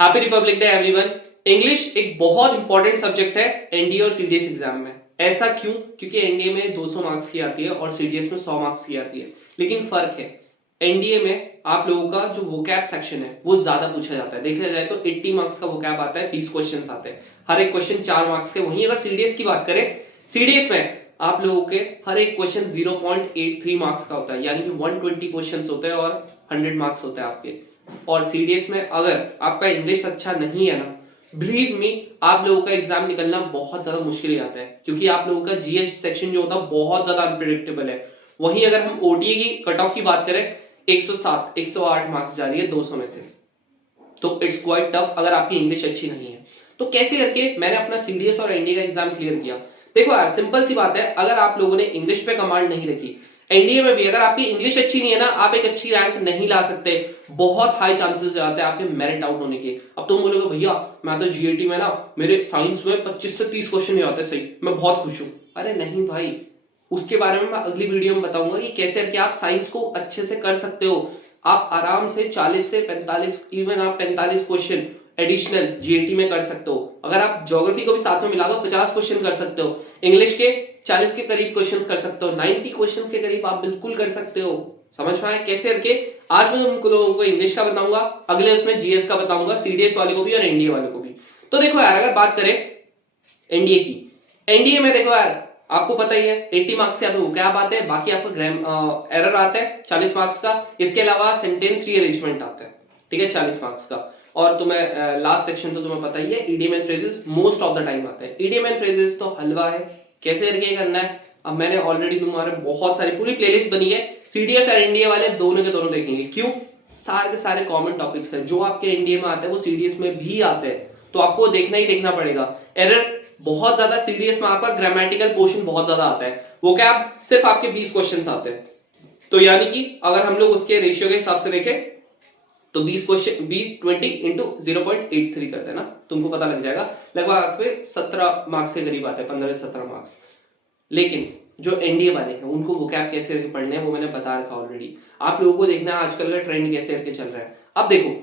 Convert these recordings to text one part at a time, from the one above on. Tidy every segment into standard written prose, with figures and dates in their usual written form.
Happy Republic day everyone. English एक बहुत important subject है एनडीए और सीडीएस एग्जाम में। ऐसा क्यों? क्योंकि एनडीए में 200 मार्क्स की आती है और सीडीएस में 100 मार्क्स की आती है। लेकिन फर्क है, एनडीए में आप लोगों का जो वोकैब सेक्शन है वो ज्यादा पूछा जाता है। देखा जाए तो 80 मार्क्स का वोकैब आता है, 20 क्वेश्चन आते हैं, हर एक क्वेश्चन 4 मार्क्स के। वहीं अगर सीडीएस की बात करें, सीडीएस में आप लोगों के हर एक क्वेश्चन 0.83 मार्क्स का होता है, यानी कि 120 क्वेश्चन होते हैं और 100 मार्क्स होते हैं आपके। और सीडीएस में अगर आपका इंग्लिश अच्छा नहीं है ना, बिलीव मी, आप लोगों का एग्जाम निकलना बहुत ज्यादा मुश्किल आता है, क्योंकि आप लोगों का जीएस सेक्शन जो होता है बहुत ज्यादा अनप्रिडिक्टेबल है। वहीं अगर हम ओटीए की कट ऑफ की बात करें, 107 108 मार्क्स जा रही है 200 में से, तो इट्स क्वाइट टफ अगर आपकी इंग्लिश अच्छी नहीं है। तो कैसे करके मैंने अपना सीडीएस और एनडीए का एग्जाम क्लियर किया? देखो यार, सिंपल सी बात है, अगर आप लोगों ने इंग्लिश पे कमांड नहीं रखी, एनडीए में भी अगर आपकी इंग्लिश अच्छी नहीं है ना, आप एक अच्छी रैंक नहीं ला सकते। बहुत हाई चांसेस जाते हैं आपके मेरिट आउट होने के। अब तुम बोलोगे भैया मैं तो जीएटी में ना, मेरे साइंस में 25 से 30 क्वेश्चन नहीं आते सही, मैं बहुत खुश हूं। अरे नहीं भाई, उसके बारे में मैं अगली वीडियो में बताऊंगा कि कैसे करके आप साइंस को अच्छे से कर सकते हो। आप आराम से 40 से 45, इवन आप 45 क्वेश्चन एडिशनल जीएटी में कर सकते हो। अगर आप ज्योग्राफी को भी साथ में मिला दो, 50 क्वेश्चन कर सकते हो। इंग्लिश के 40 के करीब क्वेश्चंस कर सकते हो, 90 क्वेश्चंस के करीब आप बिल्कुल कर सकते हो। समझ पाए कैसे करके? आज मैं तुम लोगों को इंग्लिश का बताऊंगा, अगले उसमें जीएस का बताऊंगा, सीडीएस वाले को भी और एनडीए वाले को भी। तो देखो यार, अगर बात करें एनडीए की, एनडीए में देखो यार, आपको पता ही है 80 मार्क्स से आपको क्या आते हैं, बाकी आपको एरर आता है 40 मार्क्स का। इसके अलावा सेंटेंस रीअरेंजमेंट आता है, ठीक है, 40 मार्क्स का। और तुम्हें लास्ट सेक्शन तो तुम्हें पता ही है, idiom and phrases most of the time आते हैं। इडियम एंड फ्रेजेस तो हलवा है, कैसे करके करना है अब मैंने ऑलरेडी तुम्हारे बहुत सारी पूरी प्लेलिस्ट बनी है। सीडीएस और एनडीए वाले दोनों के दोनों देखेंगे। क्यों? सारे के सारे कॉमन टॉपिक्स हैं जो आपके एनडीए में आते हैं वो सीडीएस में भी आते हैं, तो आपको देखना ही देखना पड़ेगा। एरर बहुत ज्यादा सीडीएस में आपका ग्रामेटिकल पोर्शन बहुत ज्यादा आता है, वो क्या सिर्फ आपके 20 क्वेश्चंस आते हैं। तो यानी कि अगर हम लोग उसके रेशियो के हिसाब से देखें तो 20 क्वेश्चन 20 इंटू 0.83 करते हैं ना, तुमको पता लग जाएगा, लगभग आपके 17 मार्क्स के करीब आते हैं, 15 से 17 मार्क्स। लेकिन जो एनडीए वाले हैं उनको वो क्या कैसे करके पढ़ने हैं वो मैंने बता रखा ऑलरेडी। आप लोगों को देखना है आजकल का ट्रेंड कैसे करके चल रहा है। अब देखो,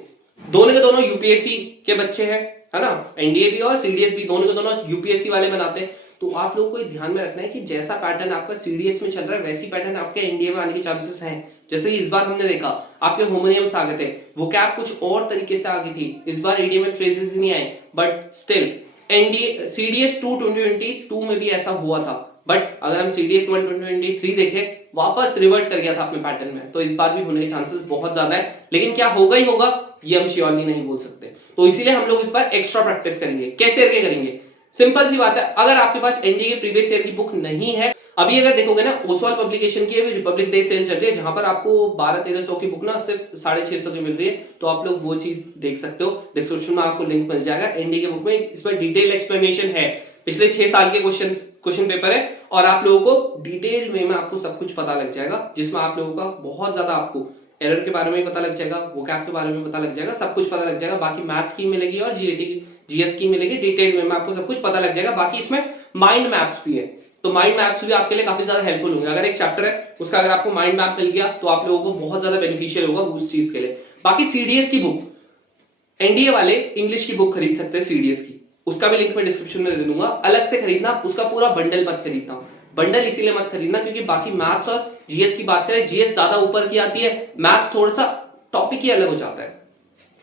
दोनों के दोनों यूपीएससी के बच्चे हैं, है ना, एनडीए भी और सीडीएस भी, दोनों के दोनों यूपीएससी वाले बनाते हैं। तो आप लोगों को ध्यान में रखना है कि जैसा पैटर्न आपका सीडीएस में चल रहा है वैसी पैटर्न आपके एनडीए में आने के चांसेस हैं। जैसे कि इस बार हमने देखा आपके होमोनियम्स आ गए थे, वो क्या कुछ और तरीके से आ गई थी, इस बार इडियम एंड फ्रेजेस नहीं आए, बट स्टिल एनडीए सीडीएस 2 2022 में भी ऐसा हुआ था। बट अगर हम सीडीएस 1 2023 देखें, वापस रिवर्ट कर गया था अपने पैटर्न में, तो इस बार भी होने के चांसेस बहुत ज्यादा है। लेकिन क्या होगा ही होगा ये हम श्योरली नहीं बोल सकते, तो इसीलिए हम लोग इस बार एक्स्ट्रा प्रैक्टिस करेंगे। कैसे करके करेंगे? सिंपल सी बात है, अगर आपके पास एनडीए के प्रीवियस ईयर की बुक नहीं है, अभी अगर देखोगे ना, ओसवाल पब्लिकेशन की अभी रिपब्लिक डे सेल चल रही है, जहां पर आपको 1200-1300 की बुक ना सिर्फ 650 की मिल रही है, तो आप लोग वो चीज देख सकते हो। डिस्क्रिप्शन में आपको लिंक मिल जाएगा। एनडीए के बुक में इस पर डिटेल एक्सप्लेनेशन है, पिछले 6 साल के क्वेश्चन पेपर है, और आप लोगों को डिटेल में आपको सब कुछ पता लग जाएगा, जिसमें आप लोगों का बहुत ज्यादा आपको एरर के बारे में पता लग जाएगा, वोकैब के बारे में पता लग जाएगा, सब कुछ पता लग जाएगा। बाकी मैथ्स की मिलेगी और जीएटी की जीएस की मिलेगी, डिटेल में आपको सब कुछ पता लग जाएगा। बाकी इसमें माइंड मैप्स भी है, तो माइंड मैप्स भी आपके लिए काफी ज्यादा हेल्पफुल होंगे। अगर एक चैप्टर है उसका अगर आपको माइंड मैप मिल गया तो आप लोगों को बहुत ज्यादा बेनिफिशियल होगा उस चीज के लिए। बाकी सीडीएस की बुक, एनडीए वाले इंग्लिश की बुक खरीद सकते हैं सीडीएस की, उसका भी लिंक मैं डिस्क्रिप्शन में दे दूंगा। अलग से खरीदना, उसका पूरा बंडल मत खरीदना। बंडल इसीलिए मत खरीदना क्योंकि बाकी मैथ्स और जीएस की बात करें, जीएस ज्यादा ऊपर की आती है, मैथ थोड़ा सा टॉपिक ही अलग हो जाता है।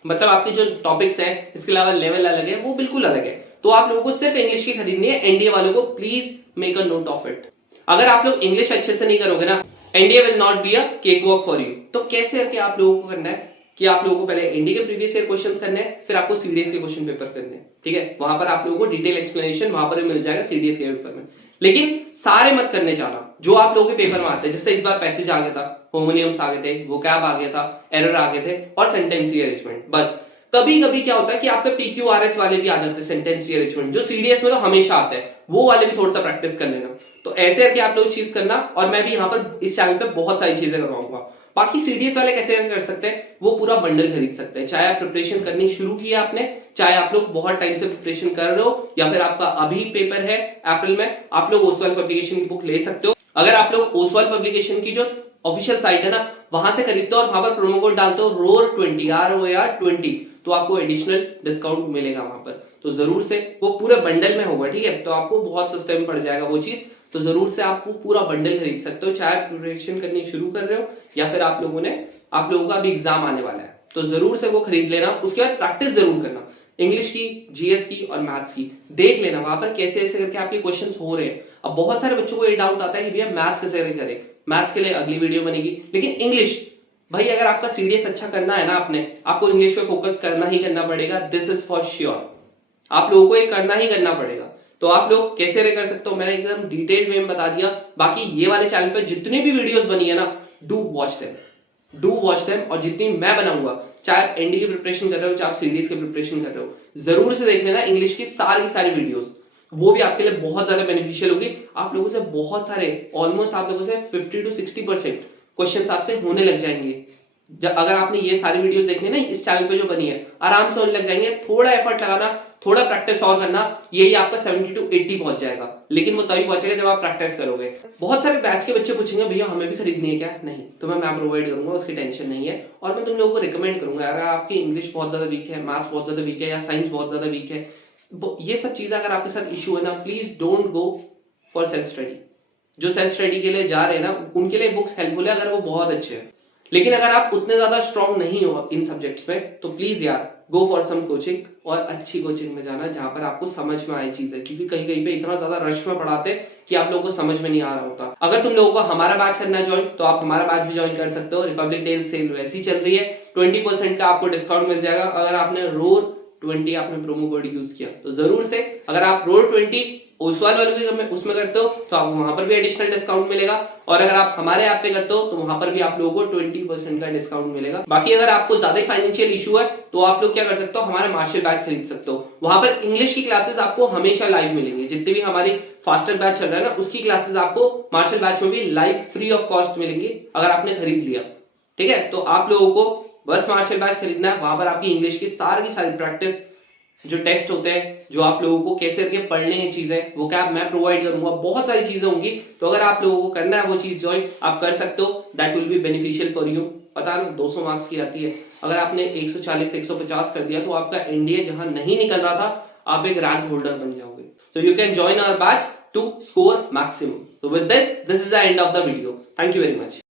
मतलब आपके जो टॉपिक्स हैं, इसके अलावा लेवल अलग है, वो बिल्कुल अलग है। तो आप लोगों को सिर्फ इंग्लिश की खरीदनी है। एनडीए वालों को please make a note of it. अगर आप लोग इंग्लिश अच्छे से नहीं करोगे ना, NDA will not be a cake walk for you. तो कैसे करके आप लोगों को करना है कि आप लोगों को पहले एनडीए के प्रीवियस ईयर क्वेश्चंस करने हैं, फिर आपको सीडीएस के क्वेश्चन पेपर करने हैं, ठीक है। वहां पर आप लोगों को डिटेल एक्सप्लेनेशन वहां पर मिल जाएगा सीडीएस के पेपर में। लेकिन सारे मत करने जाना जो आप लोगों के पेपर में आते हैं। जैसे इस बार पैसेज आ गया था, होमोनियम्स आ गए थे, वोकैब आ गया था, एरर आ गए थे, और सेंटेंस रीअरेंजमेंट। बस कभी कभी क्या होता है कि आपके पीक्यूआरएस वाले भी आ जाते हैं, सेंटेंस रीअरेंजमेंट, जो सीडीएस में तो हमेशा आते हैं, वो वाले भी थोड़ा सा प्रैक्टिस कर लेना। तो ऐसे करके आप लोग चीज करना, और मैं भी यहाँ पर इस चैनल पे बहुत सारी चीजें करवाऊंगा। बाकी सीडीएस वाले कैसे कर सकते हैं, वो पूरा बंडल खरीद सकते हैं। चाहे आप प्रिपरेशन करनी शुरू की है आपने, चाहे आप लोग बहुत टाइम से प्रिपरेशन कर रहे हो, या फिर आपका अभी पेपर है अप्रैल में, आप लोग ओसवाल पब्लिकेशन की बुक ले सकते हो। अगर आप लोग ओसवाल पब्लिकेशन की जो ऑफिशियल साइट है ना, वहां से खरीदते हो और वहां पर प्रोमो कोड डालते हो ROR20, ROAR20, तो आपको एडिशनल डिस्काउंट मिलेगा वहां पर। तो जरूर से वो पूरे बंडल में होगा, ठीक है, तो आपको बहुत सस्ते में पड़ जाएगा वो चीज। तो जरूर से आप वो पूरा बंडल खरीद सकते हो, चाहे प्रिपरेशन करनी शुरू कर रहे हो या फिर आप लोगों का अभी एग्जाम आने वाला है, तो जरूर से वो खरीद लेना। उसके बाद प्रैक्टिस जरूर करना, इंग्लिश की, जीएस की और मैथ्स की देख लेना वहां पर कैसे ऐसे करके आपके क्वेश्चंस हो रहे हैं। अब बहुत सारे बच्चों को ये डाउट आता है कि भैया मैथ्स कैसे करें, मैथ्स के लिए अगली वीडियो बनेगी, लेकिन इंग्लिश भाई अगर आपका सीडीएस अच्छा करना है ना, आपको इंग्लिश पे फोकस करना ही करना पड़ेगा, दिस इज फॉर श्योर। आप लोगों को ये करना ही करना पड़ेगा। तो आप लोग कैसे कर सकते हो मैंने एकदम डिटेल में बता दिया। बाकी ये वाले चैनल पे जितनी भी वीडियोस बनी है ना, डू वॉच देम, और जितनी मैं बनाऊंगा, चाहे एनडी की प्रिपरेशन कर रहे हो, चाहे आप सीडीएस की प्रिपरेशन कर रहे हो, जरूर से देख लेना इंग्लिश की सारी वीडियोस, वो भी आपके लिए बहुत ज्यादा बेनिफिशियल होगी। आप लोगों से बहुत सारे, ऑलमोस्ट आप लोगों से 50 to 60% क्वेश्चन आपसे होने लग जाएंगे। अगर आपने ये सारी वीडियोस देखनी ना इस चैनल पे जो बनी है, आराम से होने लग जाएंगे। थोड़ा एफर्ट लगाना, थोड़ा प्रैक्टिस और करना, यही आपका 70 to 80 पहुंच जाएगा। लेकिन वो तभी पहुंचेगा जब आप प्रैक्टिस करोगे। बहुत सारे बैच के बच्चे पूछेंगे भैया हमें भी खरीदनी है क्या? नहीं, तो मैं प्रोवाइड करूंगा, उसकी टेंशन नहीं है। और मैं तुम लोगों को रिकमेंड करूंगा, अगर आपकी इंग्लिश बहुत ज्यादा वीक है, मैथ्स बहुत ज्यादा वीक है, या साइंस बहुत ज्यादा वीक है, ये सब चीजें अगर आपके साथ इशू है ना, please don't go for self study. जो सेल्फ स्टडी के लिए जा रहे हैं ना, उनके लिए बुक्स हेल्पफुल है अगर वो बहुत अच्छे हैं। लेकिन अगर आप उतने ज्यादा स्ट्रांग नहीं हो इन सब्जेक्ट्स में, तो प्लीज यार गो फॉर सम कोचिंग, और अच्छी कोचिंग में जाना जहां पर आपको समझ में आए चीजें, क्योंकि कहीं कहीं पे इतना ज्यादा रश में पढ़ाते कि आप लोगों को समझ में नहीं आ रहा होता। अगर तुम लोगों को हमारा बैच करना है ज्वाइन, तो आप हमारा बैच भी ज्वाइन कर सकते हो। रिपब्लिक डे सेल वैसी चल रही है, 20% का आपको डिस्काउंट मिल जाएगा अगर आपने रोर 20 आपने प्रोमो कोड यूज किया। तो जरूर से अगर आप रोर 20 ओसवाल वाले भी उसमें करते हो, तो आप वहां पर भी एडिशनल डिस्काउंट मिलेगा। और अगर आप हमारे ऐप पे करते हो, तो वहां पर भी आप लोगों को 20% का डिस्काउंट मिलेगा। बाकी अगर आपको ज्यादा फाइनेंशियल इशू है, तो आप लोग क्या कर सकते हो, हमारे मार्शल बैच खरीद सकते हो। वहां पर इंग्लिश की क्लासेस आपको हमेशा लाइव मिलेंगी, जितनी भी हमारी फास्टर बैच चल रहा है ना, उसकी क्लासेस आपको मार्शल बैच में भी लाइव फ्री ऑफ कॉस्ट मिलेंगी अगर आपने खरीद लिया। ठीक है, तो आप लोगों को बस मार्शल बैच खरीदना है। वहां पर आपकी इंग्लिश की सारी प्रैक्टिस, जो टेस्ट होते हैं, जो आप लोगों को कैसे करके पढ़ने हैं चीजें, वो क्या मैं प्रोवाइड करूंगा, बहुत सारी चीजें होंगी। तो अगर आप लोगों को करना है वो चीज ज्वाइन, आप कर सकते हो। That will be beneficial for you. पता ना 200 मार्क्स की आती है, अगर आपने 140 150 कर दिया, तो आपका एनडीए जहां नहीं निकल रहा था, आप एक रैंक होल्डर बन जाओगे। So you can join our batch to score maximum. So with this is the end of the video. Thank you very much.